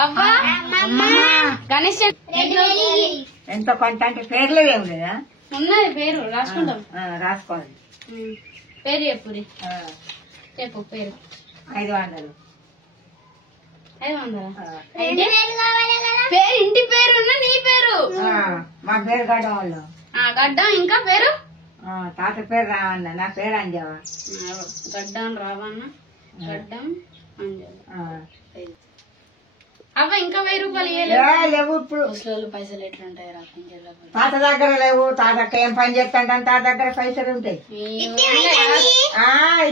అవ్వా గణేష్ ఎంత కొంత అంటే పేర్లు ఏమి లేదా? ఉన్నది పేరు రాసుకుంటాం. రాసుకోండి. పేరు చెప్పురి. చెప్పు పేరు. 500. 500 పేరు. ఇంటి పేరు నీ పేరు. మా పేరు గడ్డం వాళ్ళు. గడ్డం. ఇంకా పేరు? తాత పేరు రావన్న. నా పేరు అంజావా. గడ్డం రావన్న. గడ్డం అంజావా. అవ్వ ఇంకా 1000 రూపాయలు లేవు ఇప్పుడు. ముసలి పైసలు ఎట్లుంటాయి రా? తాత దగ్గర లేవు. తాతకి ఏం పని చేస్తాంటే తాత దగ్గర పైసలు ఉంటాయి.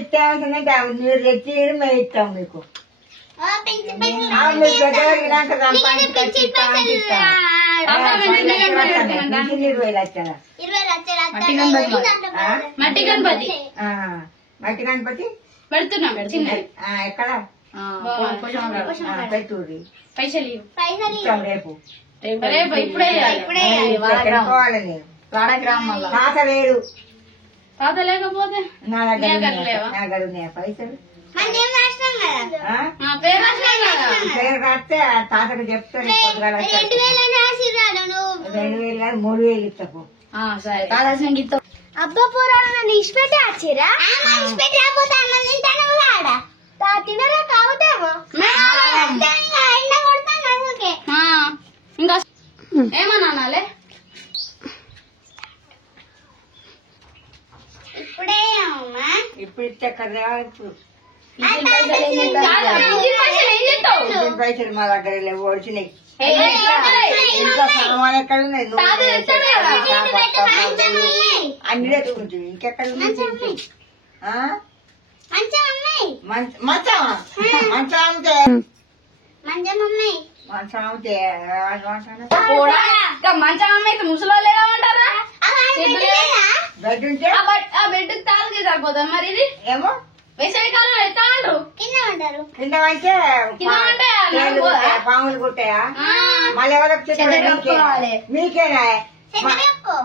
ఇచ్చేమంటే మీరు తెచ్చి మేము ఇస్తాం మీకు. మీకు దగ్గర సంపాదించి 20 లక్షల మట్టి గణపతి. మట్టి గణపతి పెడుతున్నాం. ఎక్కడ పెట్టూరి పైసలు ఇస్తాం రేపు. ఇప్పుడే పెట్టుకోవాలని. తాత లేడు. తాత లేకపోతే నా దగ్గర ఉన్నాయా పైసలు? పేరు రాస్తే తాతకు చెప్తాను. 2000 3000 ఇస్తాకు. సరే తాత అబ్బా పోరాడు ఇష్టపెట్టి వచ్చిరా ఇష్టపెట్టి అన్నం తింటాను తినరా కావుతామో ఇంకా ఏమన్నాలే ఇప్పుడే అమ్మా. ఇప్పుడు ఇస్తే కదా. ఇప్పుడు పైసలు మా దగ్గర లేవు. వచ్చినాయి. ఇంట్లో సామాన్ ఎక్కడ ఉన్నాయి? అన్ని తెచ్చుకుంటుంది. ఇంకెక్కడ మంచం అమ్మితే మంచం అమ్మితే మంచం అమ్మాయితే ముసలి ఏమంటారా? బెడ్ ఉంటే ఆ బెడ్ తాళకి సరిపోతుంది. మరి ఇది ఏమో వేసవికాలం ఎత్తా అంటారు. కింద అంటే పాములు కుట్టాయా? మళ్ళీ ఎవరికి మీకేనా?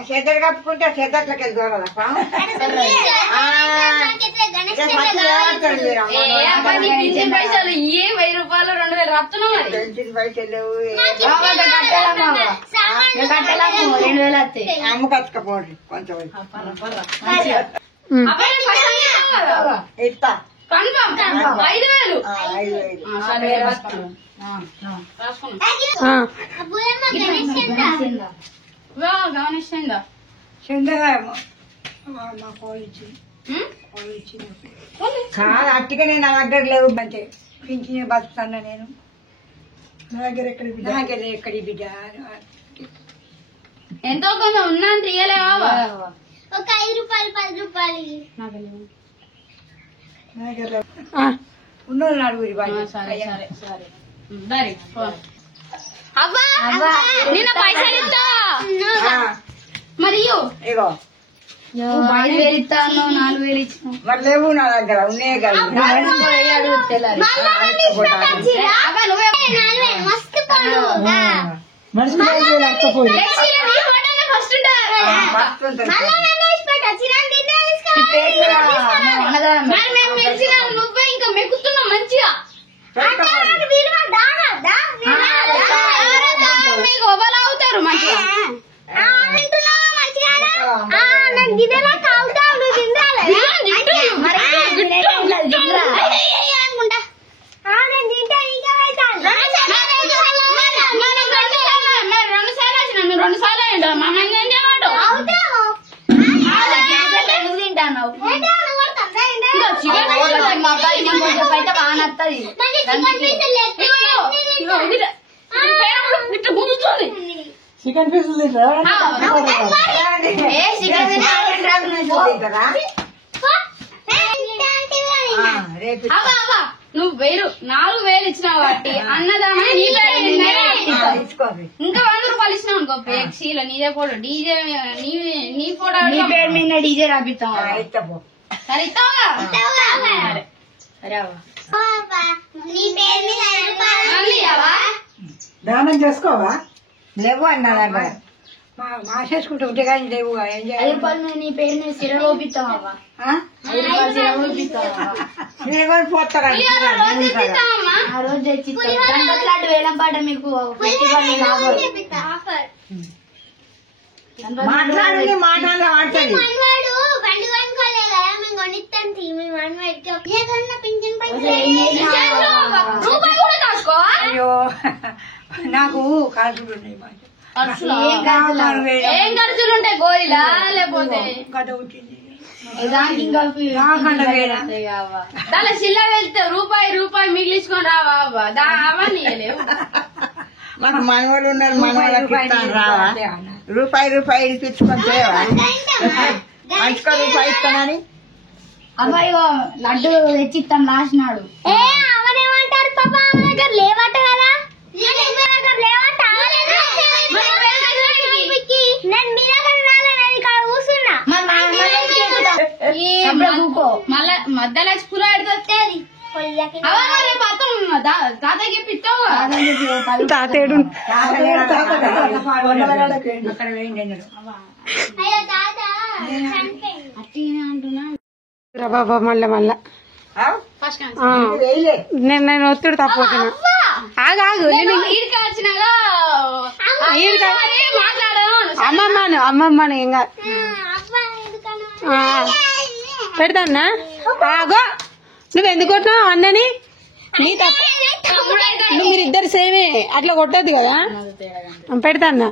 చెద్దరు కప్పుకుంటే చెద్దట్లకి వెళ్ళి దూరాల పాము. పైసలు ఏ 1000 రూపాయలు 2000 రాస్తున్నాం. మరి పెంచిన పైసలు లేవు. 2000 వస్తాయి. అమ్మ కచ్చకపోండి కొంచెం ఇస్తా. కన్ఫర్మ్ 5000. 5000 సరే రాసుకున్నాం. గమనిస్తుందా? కాదు అట్టిగా నేను నా దగ్గర లేవు. అంటే పింఛన్ బతుకుతున్నా నేను. నా దగ్గర ఎక్కడి బిడ్డ ఎంతో కొంత ఉన్నా తీయలేవా? ఒక 5 రూపాయలు 10 రూపాయలు నా దగ్గర ఉన్నోళ్ళు నడుగురి బాగా. సరే సరే సరే అవ్వా నిన్న పైసలు ఇస్తా. మరియు ఇగో 5000 ఇస్తాను. 4000 ఇచ్చిన. మరి లేవు నా దగ్గర. ఉన్నాయి కదా మస్తు పడు మనిషి నువ్వే ఇంకా మెక్కుతున్నావు మంచిగా. మీకు ఎవరు అవుతారు మంచిగా? చికెన్ పీసులు నువ్వు 4000 ఇచ్చినావు కాబట్టి అన్నదానం ఇంకా 100 రూపాయలు ఇచ్చినావు అనుకో. ఫ్లెక్సీలో నీదే ఫోటో డీజే నీ ఫోటో పేరు మీద డీజే రాపిస్తాం. సరే ఇస్తావా? సరే దానం చేసుకోవా? లేవు అన్న దగ్గర. మాసేసుకుంటూ ఉంటే కానీ లేవు ఏం 5 రూపాయలు మీద నీ పేరు మీద సిర పోపిస్తామవ్వ. 5 రూపాయలు సిర పోపిస్తామవ్వ. ఆ రోజు తెచ్చిస్తాం. గణపతి వేలం పాట మీకు ఫెస్టివల్ ఆఫర్ మాట్లాడి మనవాడు బండి కొనుక్కోలే కదా మేము కొనిస్తాం మీ మనవాడికి పింఛన్ రూపాయి కూడా కాసుకో. అయ్యో నాకు ఖర్చులు ఉన్నాయి ఏం ఖర్చులు ఉంటాయి? గోరిలా లేకపోతే కథ వచ్చింది దానికి ఇంకా దాని చిల్ల వెళ్తే రూపాయి మిగిలించుకొని రావా అవన్నీ లేవు. మాకు మనవాళ్ళు ఉన్నారు, మనవాళ్ళకి ఇస్తాను రావా? రూపాయి ఇప్పించుకొని తేవా? మంచిగా రూపాయి ఇస్తానని అబ్బాయి లడ్డు తెచ్చిస్తాం లాస్ట్ నాడు. అవనేమంటారు పాప ఆమె దగ్గర లేవట కదా నేను మీ దగ్గర లేవట నేను మీ దగ్గర రాలేదని ఇక్కడ కూర్చున్నా మళ్ళా మధ్యలో పూల ఆడితే తాతకి పిస్తావు. తాతేడు అక్కడ వేయండి అన్నాడు. అయ్యో తాత చనిపోయింది అట్టినే అంటున్నా. బాబా మళ్ళా ఫస్ట్ నేను ఒత్తిడి తప్పవుతున్నా. ఆగు ఈడికి వచ్చినాగా అమ్మమ్మను ఇంకా అబ్బా ఎందుకన్నా పెడతానా? ఆగో నువ్వు ఎందుకు కొట్టినావు అన్నని? నీ తప్ప. మీరిద్దరు సేమే అట్లా కొట్టద్దు కదా. పెడతానా?